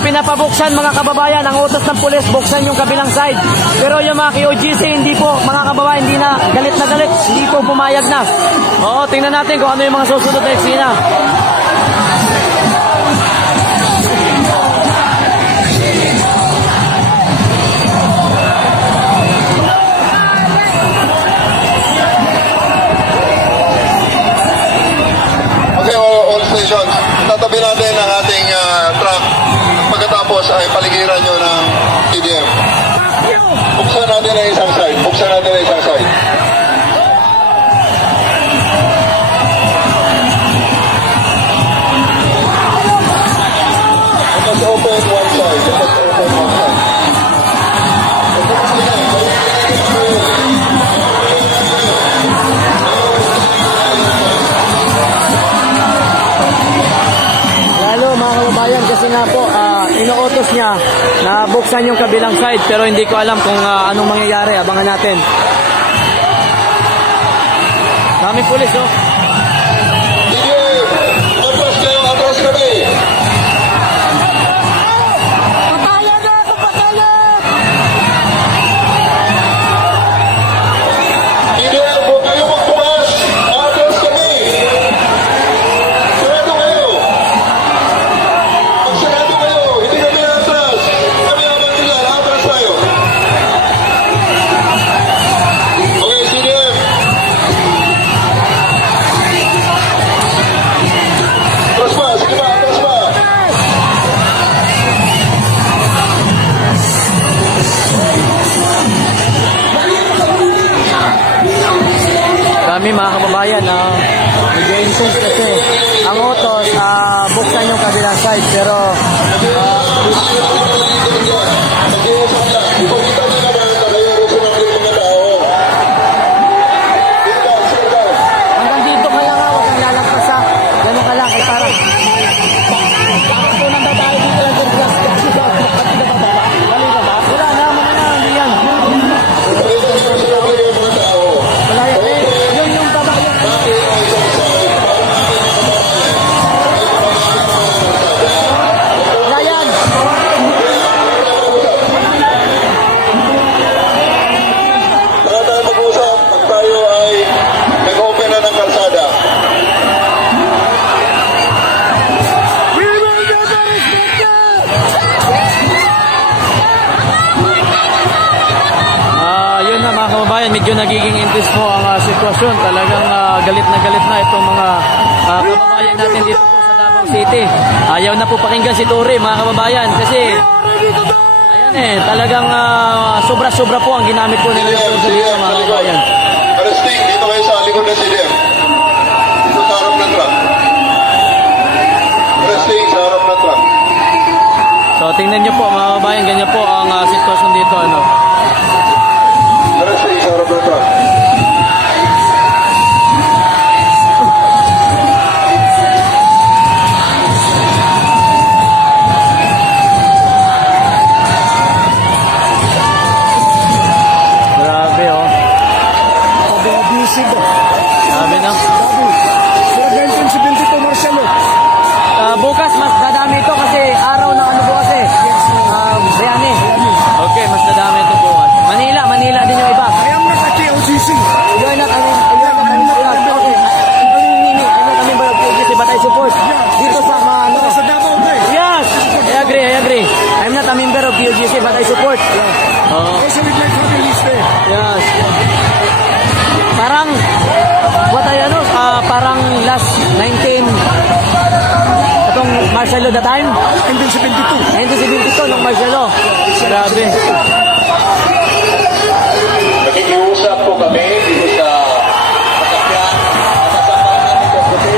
pinapabuksan mga kababayan, ang utos ng pulis, buksan yung kabilang side. Pero yung mga KOGC, hindi po, mga kababayan, hindi na galit, hindi po pumayag na. Oo, tingnan natin kung ano yung mga susunod na eksena. Okay, all stations, tatabi natin ang ating truck. Pagkatapos ay paligiran nyo ng TDM. Buksan natin ang isang side. Buksan natin ang isang side. Let us open one side. Let us open one side. Lalo mga kababayan, kasi nga po, inuutos niya na buksan yung kabilang side, pero hindi ko alam kung anong mangyayari. Abangan natin. Daming pulis, oh. TDM! Atras kayo! Atras kami! TDM! Huwag kayo magbukas! Atras kami! Sarado kayo! Magsarado kayo! Hindi kami atras! Kami ang mantilan! Atras tayo! Okay, TDM! Atras pa! Sige pa! Atras pa! Kami mga kababayan, nag-insist kasi ang utos, buksan yung kabilang side, pero Nag-iusap lang. Ipagkita nyo naman na kayo gusto ng mga tao. Sit down, sit down. hanggang dito ka lang, huwag kang lalagpas, gano'n ka lang, ay parang unang babae dito lang din glass. Wala naman na, hindi yan. Ipagkita nyo gusto ng mga tao. Wala yan, yung babae. Bakit ang isang side? Wala yan. Saka tayo mag-usap pag tayo ay nag-open na ng kalsada. Yun na mga kababayan, medyo nagiging intense po ang sitwasyon. Talagang galit na itong mga kababayan natin dito po sa Davao City. Ayaw na po pakinggan si Tore mga kababayan kasi ayan talagang sobra-sobra po ang ginamit po nila CDM, sa dito mga kababayan. Arresting, dito kayo sa likod ng CDM. Dito sa harap ng truck. Arresting sa harap ng truck. So tingnan nyo po mga kababayan, ganyan po ang sitwasyon dito. Arresting sa harap ng truck. Grabe oh. Grabe na. Bukas mas dadami ito kasi araw ng ano bukas Bayani. Okay, mas dadami ito bukas. Manila din yung iba. Ayam na ka KOGC. You're not, okay. I'm not a member of KOGC, but I support. Dito sa mga ano. Sa Davao ba eh? Yes! I agree. I'm not a member of KOGC, but I support. Also with my family stay. Yes. Parang, parang last 19, itong martial law the time? 1972. 1972 ng martial law. Grabe. Nakikiusap po kami dito sa Masakyan. Masasapan natin po kasi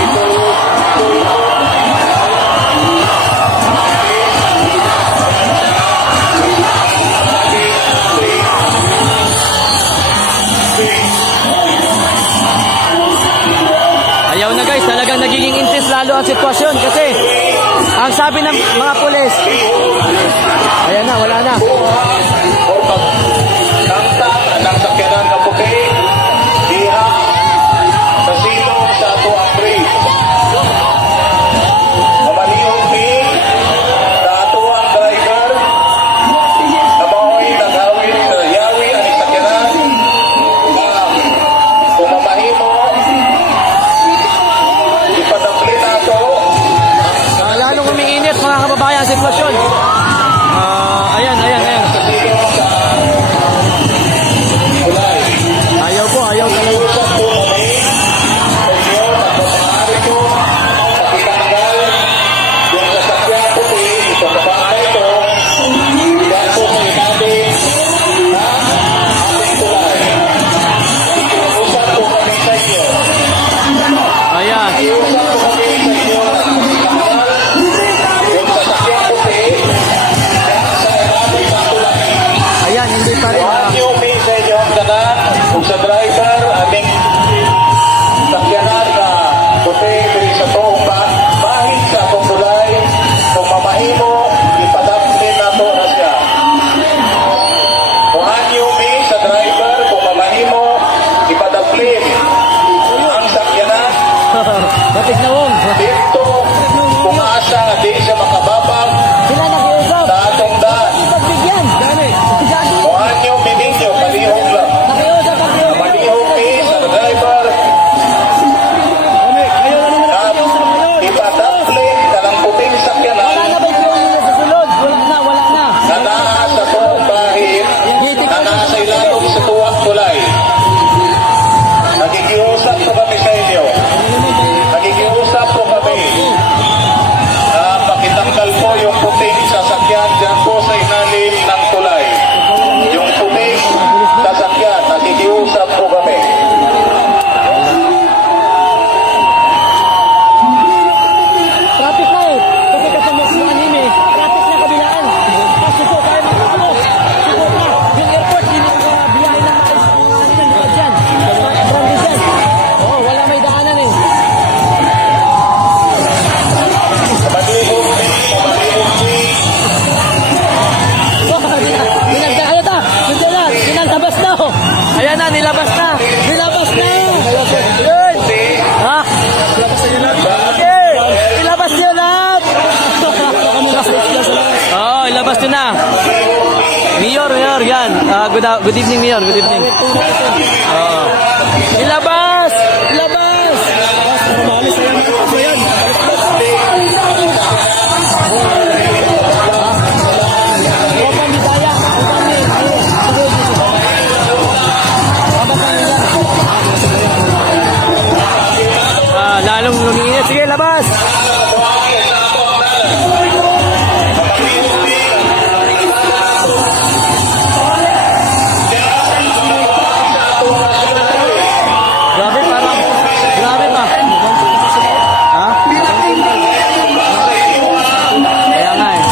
ito Ayaw na guys, talagang nagiging intense lalo ang sitwasyon kasi ang sabi ng mga pulis, ayan na, wala na. o pagtangtang ng sakyanan na puti diha sa silong sa ato ang bridge. Mamanihong pin mabigat mga kababayan ang sitwasyon. Ayan. Ayaw talaga. Ayan. Ayan, hindi pa rin. Sa inyo ang tanan, kung sa driver, aming sakyanan na puti, diri sa toong bahid sa atong tulay, kung mamahimo, ipadapin na to na siya. Kung anyo sa driver, kung mamahimo, ipadapin ang sakyanan, Batik na wong. dito, kung asa, di siya makababag Sila nakiusap. sa atong daan. Pagbigyan. Gani. Kung anyo ninyo, palihog lang. Nakiusap. Malihog sa driver, ipadapin ka ng puting sakyanan Wala na ba yung nila sa sulod? Wala na. na naa sa tuwang bahid, na naa sa ilalong sa tuwang tulay. Nagigiusap po kami sa inyo. Nagigiusap po kami na pakitanggal po yung puting sasakyan dyan po sa ilalim ng tulay. Yung puting sasakyan, nagigiusap po kami. Traffic na eh. Kasi kasama sa anime. Traffic na kabilaan. Suko kayo magkakalo. Suko na. Yung airport, hindi na biyahe na maayos. Kanina, likod dyan. Brandi dyan. Oo, wala may daanan eh. Malihog Ano ta? Sinalabas na. Ayan na, nilabas na. Nilabas na. Yun. Ha? Okay. Ilabas nyo lahat. Oo, ilabas nyo na. Mayor, yan. Good evening, Mayor. Good evening. Oo. Ilabas! Ilabas! Lalong lumiinit. Sige, labas! Grabe, parang grabe pa. Ha? Kaya nga eh.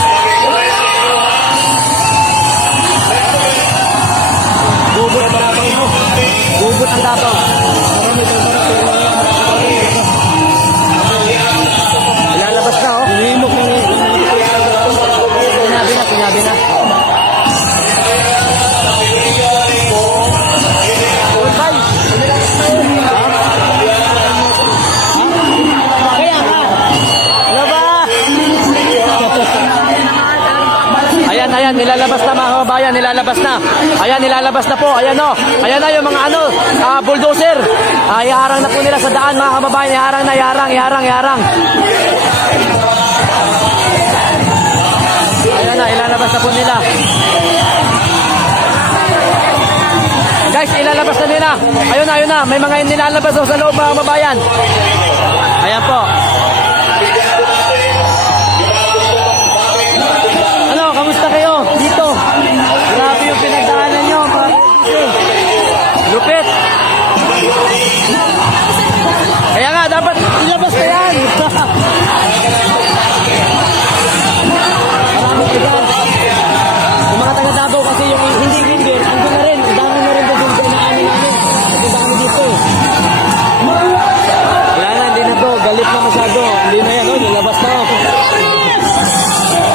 Gubot ang dabaw mo. Gubot ang dabaw. Ilalabas na oh. Sinabi na. Goodbye. Kaya nga. Ano ba? Ayan, nilalabas na mga kababayan, nilalabas na. Ayan, nilalabas na po. Ayan o. Ayan na yung mga bulldozer. Iharang na po nila sa daan mga kababayan. Iharang. Ayan na, ilalabas na po nila. Guys, ilalabas na nila. Ayun na. May mga nilalabas sa loob mga kababayan. Ayan po. Ano, kamusta kayo? Dito. Grabe yung pinagdaanan nyo. Lupit. Kaya nga, dapat ilabas na yan. Marami ko dyan. Yung mga taga-Davao kasi yung hindi window, ando na rin. Ang dami na rin doon na ano namin. Ang dami dito. Wala na, hindi na to. Galit na masyado. Hindi na yan, oh. Nilabas na.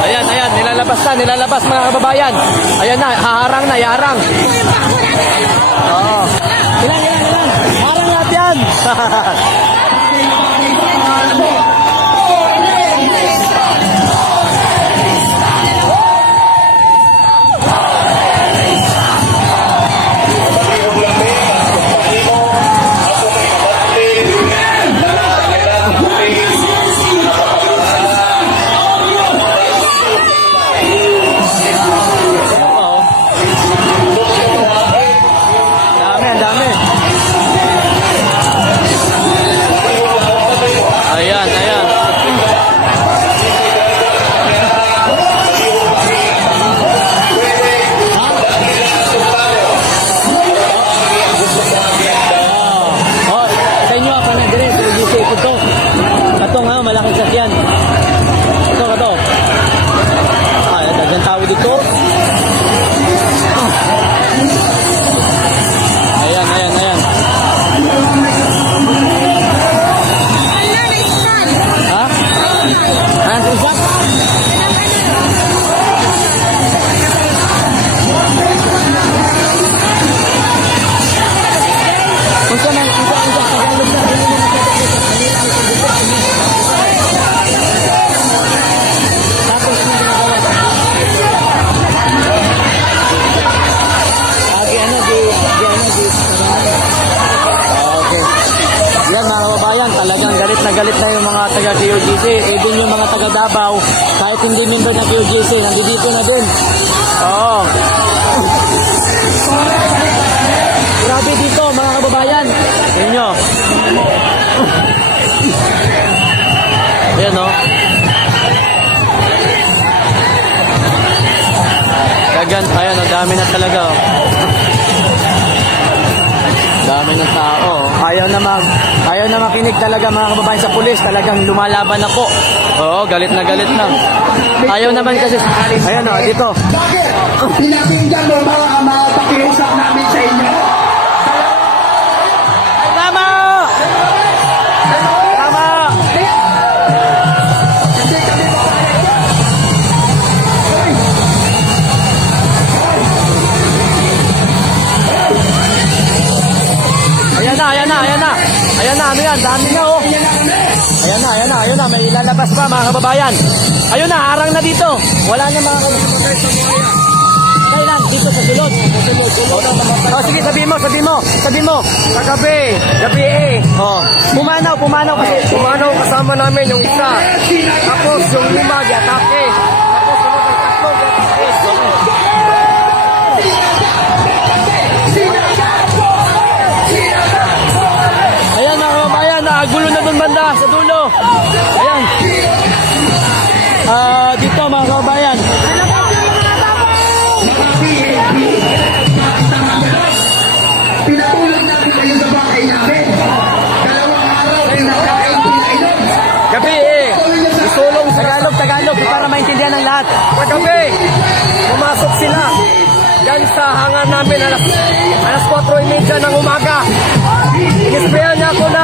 Ayan, nilalabas mga kababayan. Ayan na, haharang na, iharang. Oo. Ilan. Harang lahat yan. galit na yung mga taga QGC. Even yung mga taga Davao, kahit hindi member ng QGC, nandito na din. Oo. Grabe dito mga kababayan. Tingnan nyo. Ayan o. Ayan o, dami na talaga o. Dami ng tao. Ayaw na makinig talaga mga kababayan sa pulis. Talagang lumalaban na po. Oo, galit na. Ayaw naman kasi. Ayan o, dito. Bakit? Pinakinggan mo mga pakiusap namin sa inyo. Tama! Tama! Hindi kami Ayan na, ano yan? Dami na oh. Ayan na, may lalabas pa mga kababayan. Ayun na, harang na dito. Wala na mga kababayan. Kailan? Dito sa sulod. Oh, sige, sabi mo. Gabi eh. Oh, pumanaw kasi. Pumanaw kasama namin yung isa. Tapos yung lima, atake. Tapos sunod ang tatlo, ayan mga kababayan, gulo na dun banda sa dulo. Ayan. Dito mga kababayan. pinatulog namin kayo sa bahay namin. Dalawang araw, pinakain ko na inom. Gabi eh. Isulong Tagalog para maintindihan ng lahat. Kagabi, pumasok sila. Yan sa hangar namin alas 4:30 ng umaga. Inisprayan niya ako na